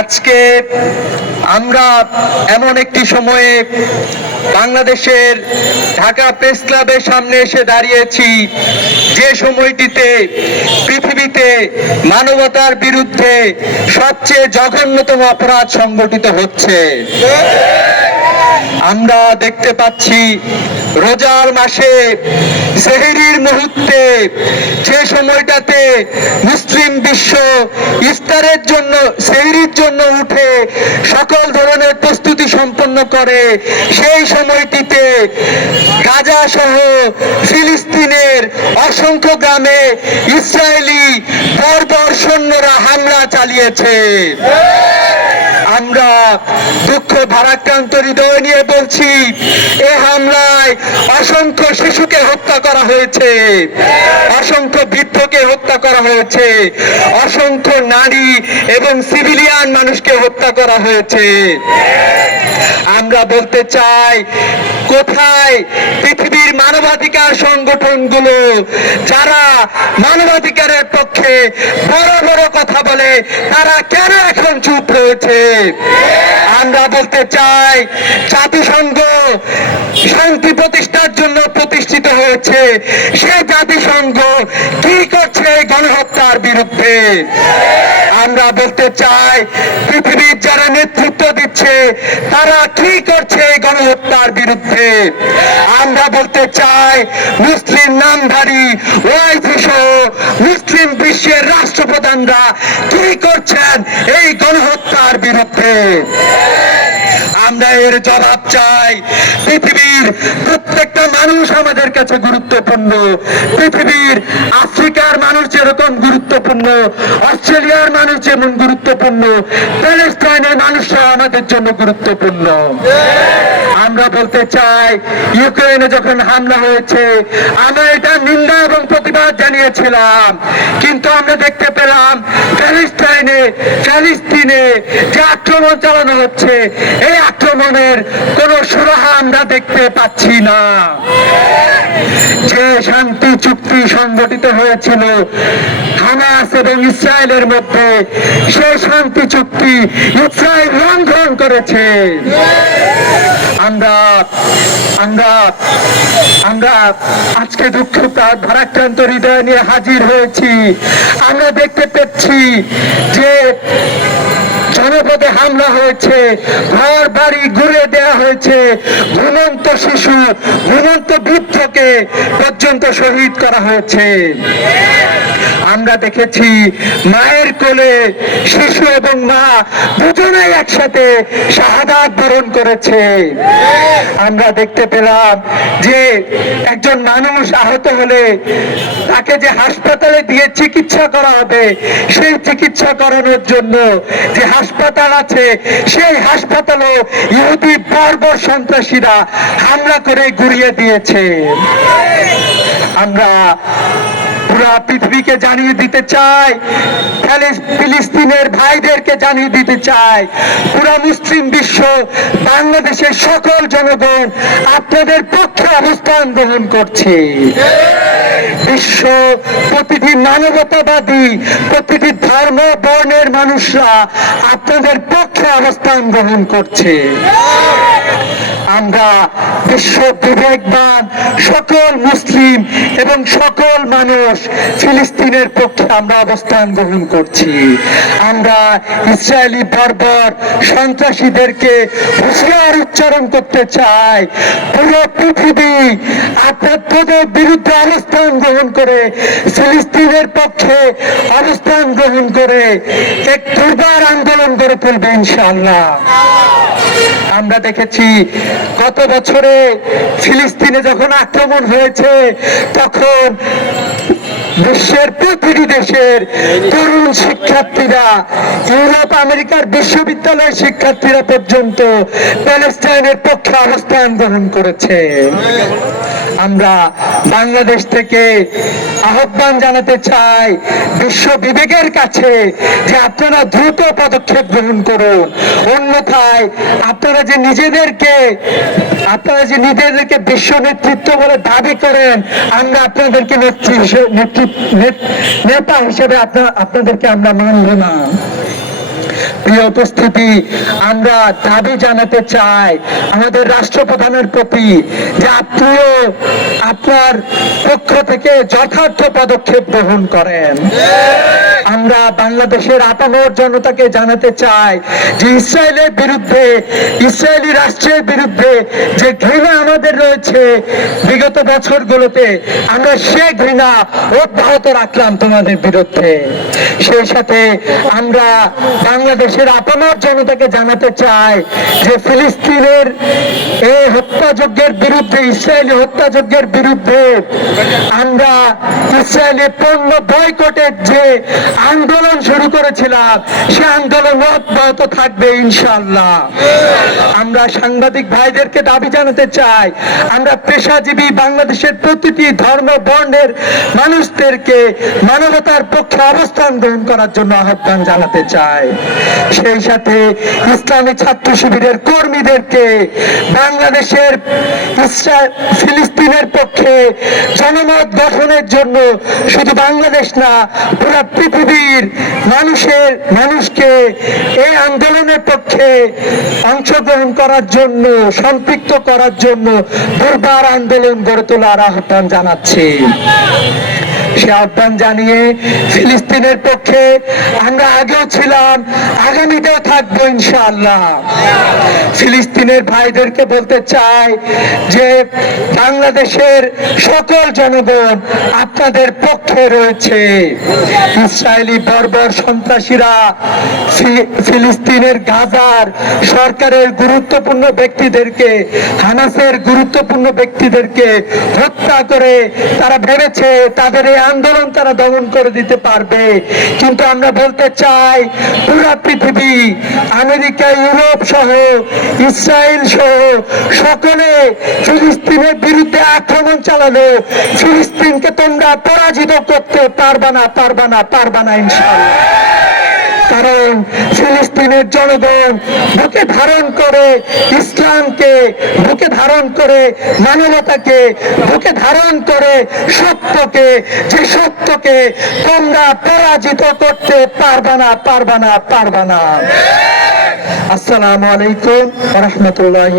আজকে আমরা এমন একটি সময়ে বাংলাদেশের ঢাকা প্রেস ক্লাবের সামনে এসে দাঁড়িয়েছি, যে সময়টিতে পৃথিবীতে মানবতার বিরুদ্ধে সবচেয়ে জঘন্যতম অপরাধ সংগঠিত হচ্ছে। আমরা দেখতে পাচ্ছি, রোজার মাসে সেহেরির মুহূর্তে যে সময়টাতে মুসলিম বিশ্ব ইফতারের জন্য সেহরির জন্য উঠে সকল ধরনের প্রস্তুতি সম্পন্ন করে, সেই সময়টিতে গাজা সহ ফিলিস্তিনের অসংখ্য গ্রামে ইসরায়েলি পরপর সৈন্যরা হামলা চালিয়েছে। আমরা দুঃখ ভারাক্রান্ত হৃদয় নিয়ে বলছি, এ হামলায় অসংখ্য শিশুকে হত্যা করা হয়েছে, অসংখ্য বৃদ্ধকে হত্যা করা হয়েছে, অসংখ্য নারী এবং সিভিলিয়ান মানুষকে হত্যা করা হয়েছে। আমরা বলতে চাই, কোথায় পৃথিবীর মানবাধিকার সংগঠনগুলো যারা মানবাধিকারের পক্ষে বড় বড় কথা বলে, তারা কেন এখন চুপ রয়েছে? আমরা বলতে চাই, জাতিসংঘ শান্তি প্রতিষ্ঠার জন্য প্রতিষ্ঠিত হয়েছে। সে জাতিসংঘ কি করছে গণহত্যার বিরুদ্ধে? আমরা বলতে চাই, পৃথিবীর যারা নেতৃত্ব দিচ্ছে, তারা কি করছে গণহত্যার বিরুদ্ধে? আমরা বলতে চাই, মুসলিম নামধারী, ওয়াইফি সহ মুসলিম বিশ্বের রাষ্ট্রপ্রধানরা কি করছেন এই গণহত্যার বিরুদ্ধে? আমরা এর জবাব চাই। পৃথিবীর প্রত্যেকটা মানুষ আমাদের কাছে গুরুত্বপূর্ণ। পৃথিবীর আফ্রিকার মানুষ যেরকম গুরুত্বপূর্ণ, অস্ট্রেলিয়ার মানুষ যেমন গুরুত্বপূর্ণ, প্যালেস্টাইনের মানুষরা আমাদের জন্য গুরুত্বপূর্ণ। আমরা বলতে চাই, ইউক্রেনে যখন হামলা হয়েছে, আমরা এটা নিন্দা এবং প্রতিবাদ জানিয়েছিলাম। কিন্তু আমরা দেখতে পেলাম প্যালেস্টাইনে প্যালেস্তিনে যে আক্রমণ চালানো হচ্ছে, এই আক্রমণের কোনো সুরাহা আমরা দেখতে পাচ্ছি না। যে শান্তি চুক্তি সংগঠিত হয়েছিল হামাস এবং ইসরায়েলের মধ্যে সেই শান্তি চুক্তি ইসরায়েল লঙ্ঘন করেছে। আমরা আমরা আমরা আজকে দুঃখ ভারাক্রান্ত হৃদয় নিয়ে হাজির হয়েছি। আমরা দেখতে পেয়েছি যে জনপদে হামলা হয়েছে, ঘর বাড়ি ঘুরে দেয়া হয়েছে, ঘুমন্ত শিশু, ঘুমন্ত বৃদ্ধকে পর্যন্ত শহীদ করা হয়েছে। আমরা দেখেছি মায়ের কোলে শিশু এবং মা দুজনেই একসাথে শাহাদাত বরণ করেছে। আমরা দেখতে পেলাম যে একজন মানুষ আহত হলে তাকে যে হাসপাতালে দিয়ে চিকিৎসা করা হবে, সেই চিকিৎসা করানোর জন্য যে হাসপাতাল আছে, সেই হাসপাতালও ইহুদি বর্বর সন্ত্রাসীরা হামলা করে গুড়িয়ে দিয়েছে। আমরা পুরা পৃথিবীকে জানিয়ে দিতে চাই। ফিলিস্তিনের ভাইদেরকে জানিয়ে দিতে চাই। পুরা মুসলিম বিশ্ব, বাংলাদেশের সকল জনগণ আপনাদের পক্ষে অবস্থান গ্রহণ করছে। বিশ্ব, প্রতিটি মানবতাবাদী, প্রতিটি ধর্ম, বর্ণের মানুষরা আপনাদের পক্ষে অবস্থান গ্রহণ করছে। আমরা বিশ্ব বিবেকবান সকল মুসলিম এবং সকল মানুষ ফিলিস্তিনের পক্ষে আমরা অবস্থান গ্রহণ করছি। আমরা ইসরায়েলি বর্বর সন্ত্রাসীদেরকে হুঁশিয়ার উচ্চারণ করতে চাই। পুরো পৃথিবী আপনাদের বিরুদ্ধে অবস্থান গ্রহণ করে, ফিলিস্তিনের পক্ষে অবস্থান গ্রহণ করে, এক দুর্বার আন্দোলন করে তুলবে ইনশাআল্লাহ। আমরা দেখেছি গত বছরে ফিলিস্তিনে যখন আক্রমণ হয়েছে, তখন বিশ্বের প্রতিটি দেশের তরুণ শিক্ষার্থীরা, ইউরোপ, আমেরিকার বিশ্ববিদ্যালয়ের শিক্ষার্থীরা পর্যন্ত প্যালেস্টাইনের পক্ষে অবস্থান গ্রহণ করেছে। আমরা বাংলাদেশ থেকে আহ্বান জানাতে চাই বিশ্ব বিবেকের কাছে যে আপনারা দ্রুত পদক্ষেপ গ্রহণ করুন। অন্যথায় আপনারা যে নিজেদেরকে, আপনারা যে নিজেদেরকে বিশ্ব নেতৃত্ব বলে দাবি করেন, আমরা আপনাদেরকে নেতৃত্ব নেতা হিসেবে আপনাদেরকে আমরা মানব না। প্রিয় উপস্থিতি, আমরা দাবি জানাতে চাই আমাদের রাষ্ট্রপ্রধানের প্রতি যে আপনিও আপনার পক্ষ থেকে যথার্থ পদক্ষেপ গ্রহণ করেন। আমরা বাংলাদেশের আপামর জনতাকে জানাতে চাই যে ইসরায়েলের বিরুদ্ধে, ইসরায়েলি রাষ্ট্রের বিরুদ্ধে যে ঘৃণা আমাদের রয়েছে, বিগত বছরগুলোতে আমরা সে ঘৃণা অব্যাহত রাখলাম তোমাদের বিরুদ্ধে। সেই সাথে আমরা বাংলাদেশের আপামর জনতাকে জানাতে চাই যে ফিলিস্তিনের এই হত্যাযজ্ঞের বিরুদ্ধে, ইসরায়েলি হত্যাযজ্ঞের বিরুদ্ধে আমরা ইসরায়েলি পণ্য বয়কটের যে আন্দোলন শুরু করেছিলাম, সে আন্দোলন অব্যাহত থাকবে ইনশাল্লাহ আমরা সাংবাদিক ভাইদেরকে দাবি জানাতে চাই, আমরা পেশাজীবী বাংলাদেশের প্রতিটি ধর্ম বর্ণের মানুষদেরকে মানবতার পক্ষে অবস্থান গ্রহণ করার জন্য আহ্বান জানাতে চাই। সেই সাথে ইসলামী ছাত্র শিবিরের কর্মীদেরকে বাংলাদেশের ফিলিস্তিনের পক্ষে জনমত গঠনের জন্য শুধু বাংলাদেশ না, পুরো পৃথিবীর মানুষের, মানুষকে এই আন্দোলনের পক্ষে অংশগ্রহণ করার জন্য, সম্পৃক্ত করার জন্য দুর্বার আন্দোলন গড়ে তোলার আহ্বান জানাচ্ছি। সে আহ্বান জানিয়ে ফিলিস্তিনের পক্ষে আমরা আগেও ছিলাম, আগামীতেও থাকব ইনশাআল্লাহ। ফিলিস্তিনের ভাইদেরকে বলতে চাই যে বাংলাদেশের সকল জনগণ আপনাদের পক্ষে রয়েছে। ইসরায়েলি বর্বর সন্ত্রাসীরা ফিলিস্তিনের গাজার সরকারের গুরুত্বপূর্ণ ব্যক্তিদেরকে হানাসের গুরুত্বপূর্ণ ব্যক্তিদেরকে হত্যা করে তারা ভেবেছে তাদের এই আন্দোলন তারা দমন করে দিতে পারবে। কিন্তু আমরা বলতে চাই, পুরো পৃথিবী, আমেরিকা, ইউরোপ সহ, ইসরায়েল সহ, সকলে ফিলিস্তিনের বিরুদ্ধে আক্রমণ চালালো ফিলিস্তিনকে তোমরা পরাজিত করতে পারবা না পারবা না পারবা না, ইনশাআল্লাহ। কারণ ফিলিস্তিনের জনগণ বুকে ধারণ করে ইসলামকে, বুকে ধারণ করে মানবতাকে, বুকে ধারণ করে সত্যকে, যে সত্যকে তোমরা পরাজিত করতে পারবা না পারবা না পারবা না। আসসালামু আলাইকুম রহমতুল্লাহ